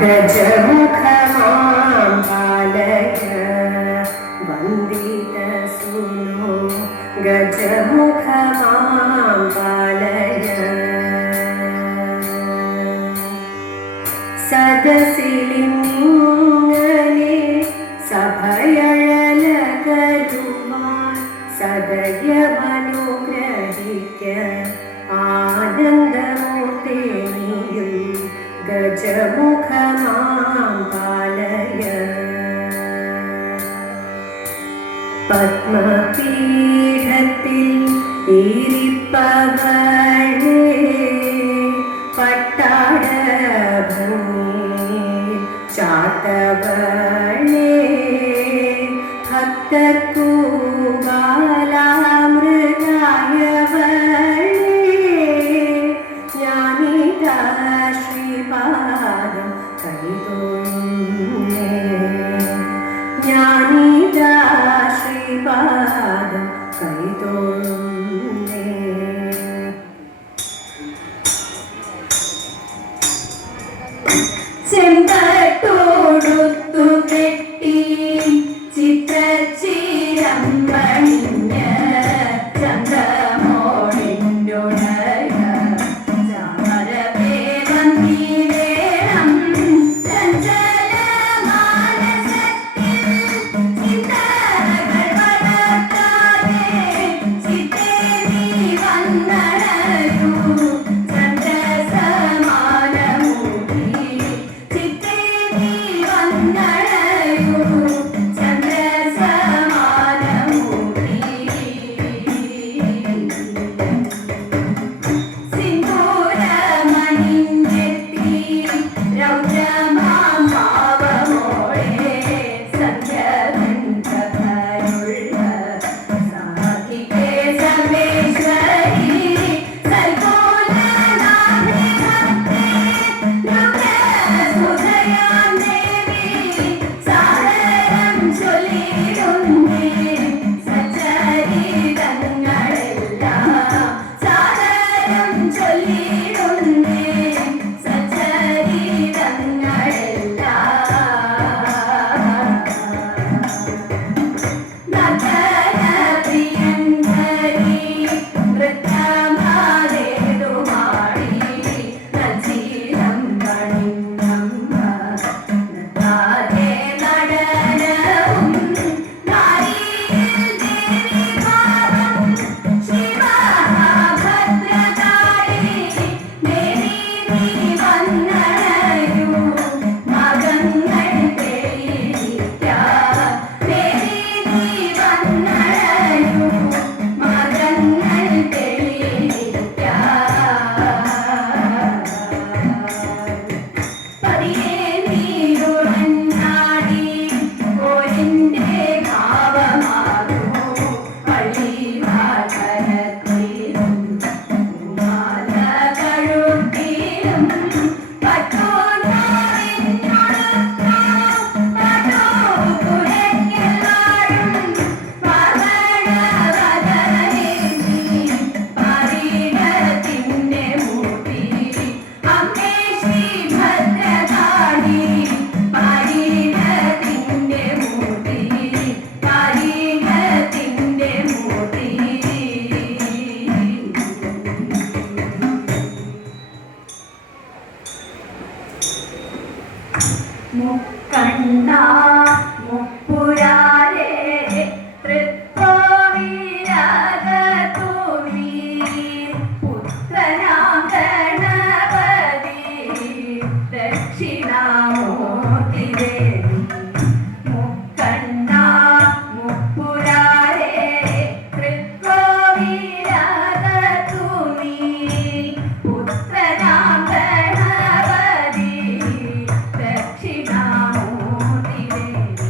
गजमुखमां पालय वन्दितसूनो गजमुखमां पालय സദസിലിങ്ങനെ സഭയഴലകരുവാൻ സദയമനുഗ്രഹിക്ക ആനന്ദമൂർത്തിനിയും ഗജമുഖമാം പാലയ പത്മപീഠത്തിൽ ഇരിപ്പവളേ പട്ടാട ചാത്തവളേ ഭക്തർക്കു ബാലാമൃതായവളേ ജ്ഞാനിതാ ശ്രീപാദം കൈതൊഴുന്നേ ജ്ഞാനിതാ ശ്രീപാദം കൈതൊഴുന്നേ. ചെമ്പട്ടോടുത്തു കെട്ടി ചിത്രച്ചിരം പണിഞ്ഞ ചന്ദ്രമോളിൻ്റൊടയ ചാമരവേദം നീവേണം ചഞ്ചല മാനസത്തിൽ ചിന്തകൾ വളർത്താതെ ചിത്തേ നീ വന്നടയൂ മുക്കണ്ട മുപ്പുരാരേ തൃക്കോവിലകത്തുവീ പുത്രനാം ഗണപതി ദക്ഷിണാമൂർത്തി ദേവി മുക്കണ്ട മുപ്പുരാരേ തൃക്കോവിലകത്തുവീ പുത്രനാം ഗണപതി ദക്ഷിണാമൂർത്തി ദേവി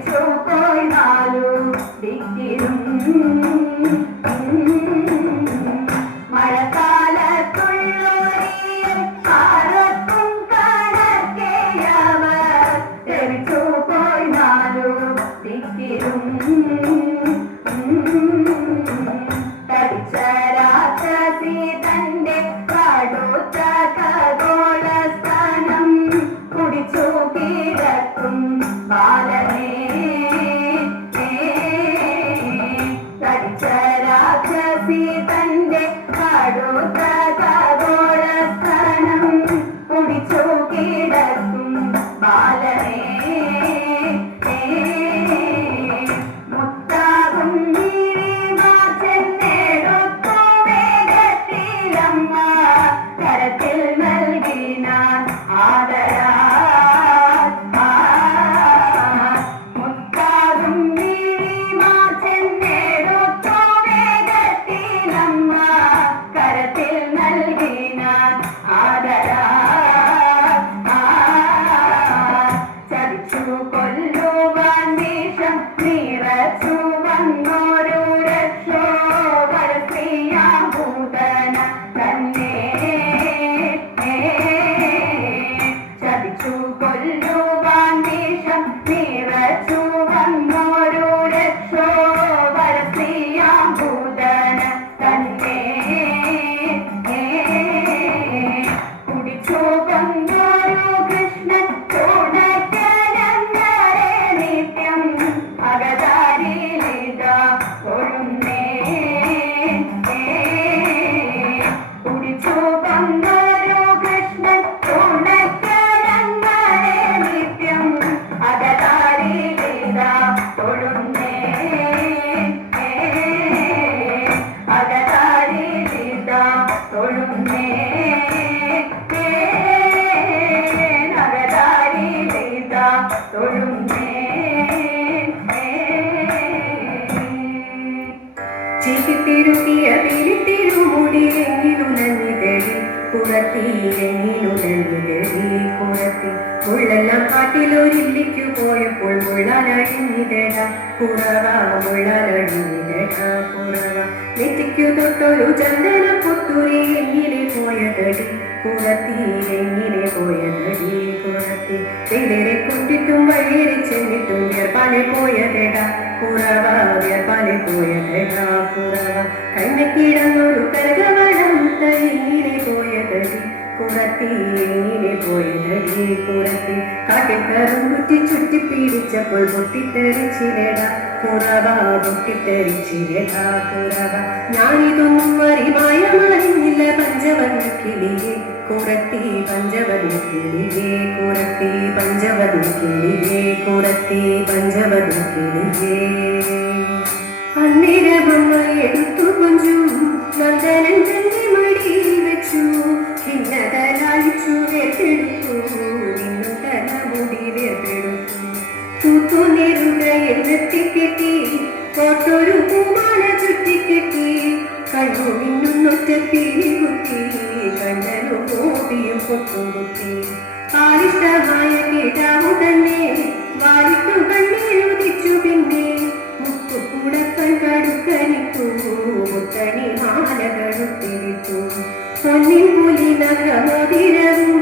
തെറിച്ചു പോയി നാലു ദിക്കിലും മഴക്കാലത്തുള്ളൊരിയൽ കാലത്തും കണക്കെയവർ തെറിച്ചു പോയി നാലു ദിക്കിലും തടിച്ച രാക്ഷസി തന്റെ കടുത്ത ഖഗോളസ്ഥാനം കുടിച്ചു കിടക്കും ബാലനേ തടിച്ച രാക്ഷസി തന്റെ കടുത്ത ഖഗോളസ്ഥാനം കുടിച്ചു കിടക്കും ബാലനേ മുത്താകും കരത്തിൽ നൽകിനാൻ ആദരാ മുത്താകും ചെന്നെടുത്തു വേഗത്തിലമ്മ കരത്തിൽ നൽകിനാൻ ആദരാ ചതിച്ചു കൊല്ലുവാൻ വിഷം നിറച്ചു വന്നോരു രക്ഷോഭൂതന തന്നെ ചതിച്ചു കൊല്ലുവാൻ വിഷം നിറച്ചു വന്നോരു രക്ഷോഭൂതന തന്നെ കുടിച്ചു കൊന്നോരു കൃഷ്ണൻ തുണക്കലങ്ങരെ നിത്യം അകതാരിലിത ഒഴുന്നേ കുടിച്ചു കൊന്നോരു കൃഷ്ണൻ തുണക്കലങ്ങരെ നിത്യം അകതാരിലിത ഒഴുന്നേ അകതാരിലിത ഒഴുന്നേ അകതാരിലിത ഒഴുന്നേ ചിരിത്തിരുത്തിയ പിരിത്തിരുമുടിയെങ്കിലുലഞ്ഞിതടി പുറത്തിയെങ്കിലുലഞ്ഞിതടി പുറത്തി മുള്ളെല്ലാം കാട്ടിലൊരില്ലിക്കു പോയപ്പോൾ മുള്ളാലഴിഞ്ഞിതട കുറവ മുള്ളാലഴിഞ്ഞിതട കുറവ നെറ്റിക്കു തൊട്ടൊരു ചന്ദന പൊട്ടുരി എങ്ങനെ പോയതടി പുറത്തി എങ്ങനെ പോയതടി പുറത്തി തെളിരെ കൊണ്ടിട്ടും വഴിയേറി ചെന്നിട്ടും വ്യർപ്പാലെ പോയതട കുറവ വ്യർപ്പാലെ പോയതട കുറവ കണ്ണക്കിടന്നൊരു കരകവളം എങ്ങനെ പോയതടി പുറത്തി എങ്ങനെ പോയതടി പുറത്തി കാട്ടിൽ കറുകുറ്റി ചുറ്റി പിടിച്ചപ്പോൾ പൊട്ടിത്തെറിച്ചിരട കുറവ പൊട്ടിത്തെറിച്ചിരട കുറവ ഞാനിതൊന്നും അറിവായമറിഞ്ഞില്ല പഞ്ചവർണ്ണ കിളിയെ കുറത്തി പഞ്ചവർണ്ണ കിളിയെ കുറത്തി പഞ്ചവർണ്ണ കിളിയെ കുറത്തി പഞ്ചവർണ്ണ കിളിയെ അന്നേരമമ്മ എടുത്തു കൊഞ്ചും നന്ദനൻ തന്റെ മടിയിൽ വെച്ചു ഭിന്നതലായിച്ചു വേർപെടുത്തു നിന്നു തലമുടി വേർപെടുത്തു തൂത്തു നെറുകയിൽ നിർത്തിക്കെട്ടി കോട്ടൊരു പൂമാല ചുറ്റിക്കെട്ടി കണ്ണു മിന്നുന്നൊറ്റ പിരി കുത്തി കണ്ണനും മോടിയും പൊട്ടുകുത്തി പാലിഷ്ടമായ കിടാവു തന്നെ വാലിട്ടു കണ്ണീരുദിച്ചു പിന്നെ മുത്തുകൂടപ്പൻ കടുക്കരിത്തു മുത്തണി മാലകളുത്തിരിത്തു പൊന്നിൻ പുലി നഖമോതിരവും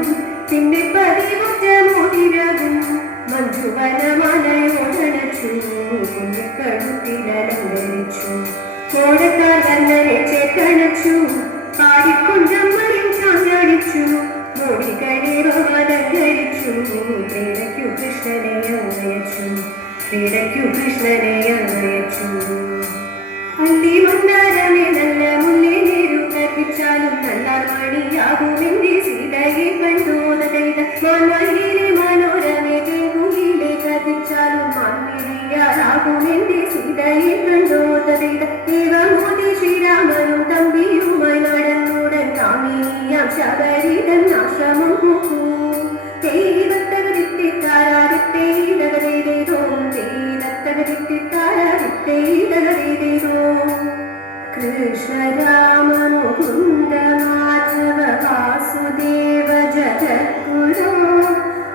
പിന്നെ പതിവുറ്റ മോതിരവും മഞ്ജുവനമലയോടണച്ചു കുഞ്ഞിക്കടുത്തിലലങ്കരിച്ചു കോടത്താൽ കണ്ണനെ ചേട്ടണച്ചു പാടിക്കൊണ്ടമ്മയും ചാഞ്ഞടിച്ചു മോടികളേവലങ്കരിച്ചു പേടയ്ക്കു കൃഷ്ണനെ അങ്ങയച്ചു പേടയ്ക്കു കൃഷ്ണനെ അങ്ങയച്ചു അല്ലി മന്ദാരമേ നല്ല മുല്ലേ നേരു കൽപ്പിച്ചാലും നല്ല മണിയാകുമെന്റെ സീതയെ കണ്ടോതൈത മാനയിലെ മനോരമേ കേകുയിലെ കൽപ്പിച്ചാലും മാൻമിഴിയാകുമെന്റെ സീതയെ കണ്ടോതൈത ദേവമോദി ശ്രീരാമനും തമ്പിയുമായി നടന്നുടൻ കാമിനിയാം ശബരിതൻ ആശ്രമം പോകൂ കൃഷ്ണ രാമ മുകുന്ദ മാധവ വാസുദേവ ജഗദ്ഗുരു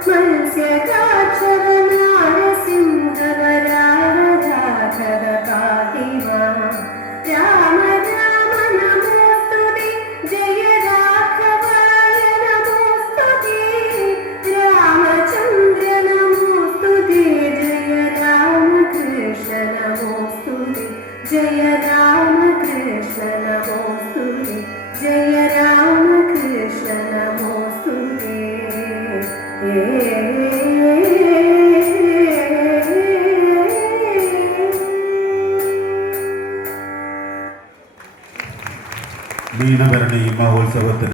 മത്സ്യകാക്ഷര നാരസിംഹ മീനഭരണി മഹോത്സവത്തിന്